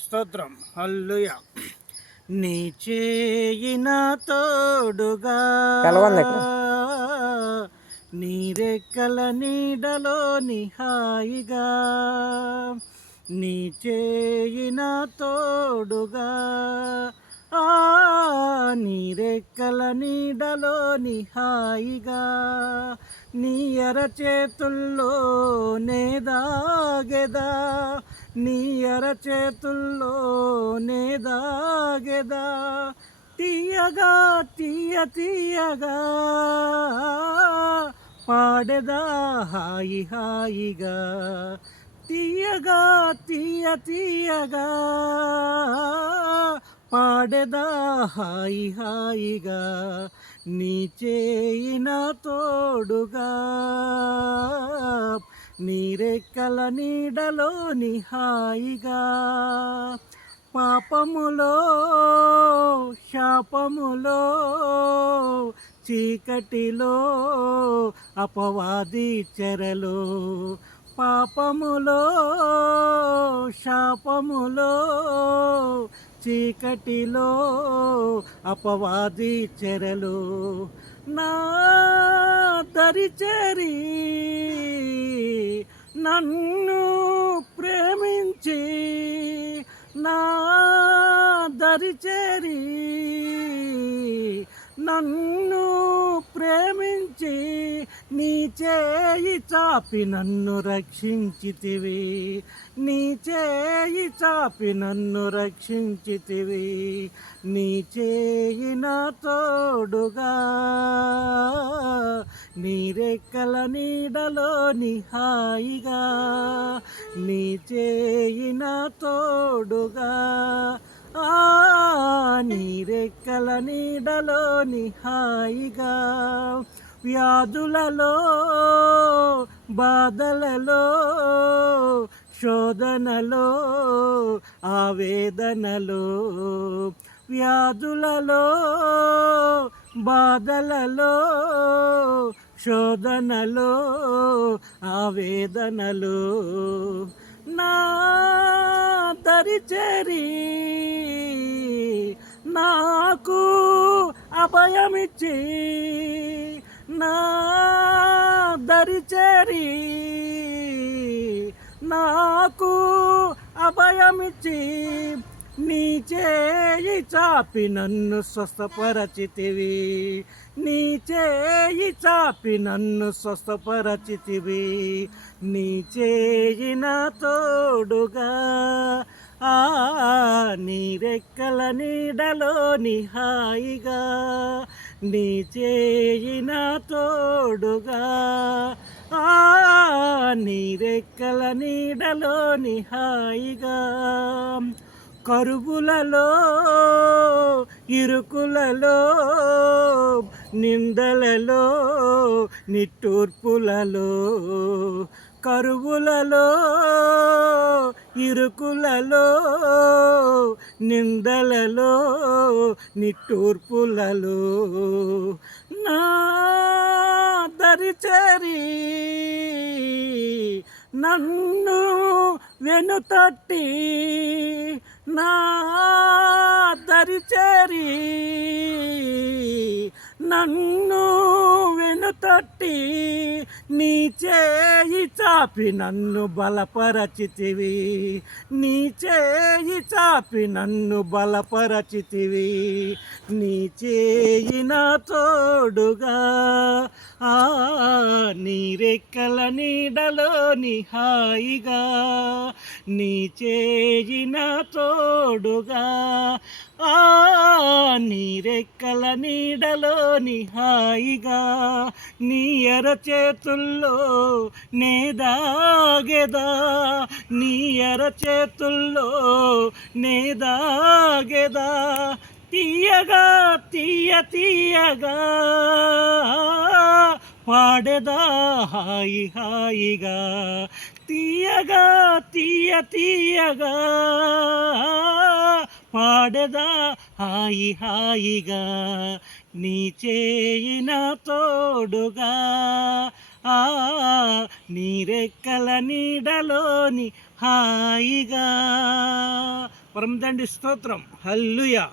స్తోత్రం హల్లెలూయా. నీ చేయి నా తోడుగా, ఎలాగొంది ఇక్కడ నీ రెక్కల నీడలోని హాయిగా, నీ చేయి నా తోడుగా, నీ రెక్కల నీడలోని హాయిగా, నీ అరచేతుల్లో నే దాగెదా, నీ అరచేతుల్లో నే దాగెదా, తీయగా తీయగా పాడెదా హాయి హాయిగా, తీయగా తీయగా పాడెదా హాయి హాయిగా, నీ చేయి నా తోడుగా, నీ రెక్కల నీడలోని హాయిగా. పాపములో శాపములో చీకటిలో అపవాది చెరలో, పాపములో శాపములో చీకటిలో అపవాది చెరలో, నా దరిచేరి నన్ను ప్రేమించి, నా దరిచేరి నన్ను ప్రేమించి, నీ చేయి చాపి నన్ను రక్షించితివి, నీ చేయి చాపి నన్ను రక్షించితివి, నీ చేయి నా తోడుగా, నీ రెక్కల నీడలోని హాయిగా, నీ చేయి నా తోడుగా, నీ రెక్కల నీడలోని హాయిగా. వ్యాధులలో బాధలలో శోధనలో ఆవేదనలో, వ్యాధులలో బాధలలో శోధనలో ఆవేదనలో, నా దరిచేరి నాకు అభయమిచ్చి, నా దరిచేరి నాకు అభయమిచ్చి, నీ చేయి చాపి నన్ను స్వస్థపరచితివి, నీ చేయి చాపి నన్ను స్వస్థపరచితివి, నీ చేయి నా తోడుగా, నీ రెక్కల నీడలోని హాయిగా, నీ చేయి నా తోడుగా, నీ రెక్కల నీడలోని హాయిగా. కరువులలో ఇరుకులలో నిందలలో నిట్టూర్పులలో, కరువులలో ఇరుకులలో నిందలలో నిట్టూర్పులలో, నా దరిచేరి నన్ను వెనుతట్టి, నా దరిచేరి నన్ను వెనుతట్టి, నీ చేయి చాపి నన్ను బలపరచితివి, నీ చేయి చాపి నన్ను బలపరచితివి, నీ చేయి నా తోడుగా, నీ రెక్కల నీడలోని హాయిగా, నీ చేయి నా తోడుగా, నీ రెక్కల నీడలోని హాయిగా, నీ అరచేతుల్లో నే దాగెదా, నీ అరచేతుల్లో నే దాగెదా, తీయగా తీయగా పాడెదా హాయి హాయిగా, తీయగా తీయగా పాడెదా హాయి హాయిగా, నీ చేయి నా తోడుగా, నీ రెక్కల నీడలోని హాయిగా పరమ తండ్రి స్తోత్రం. హల్లెలూయా.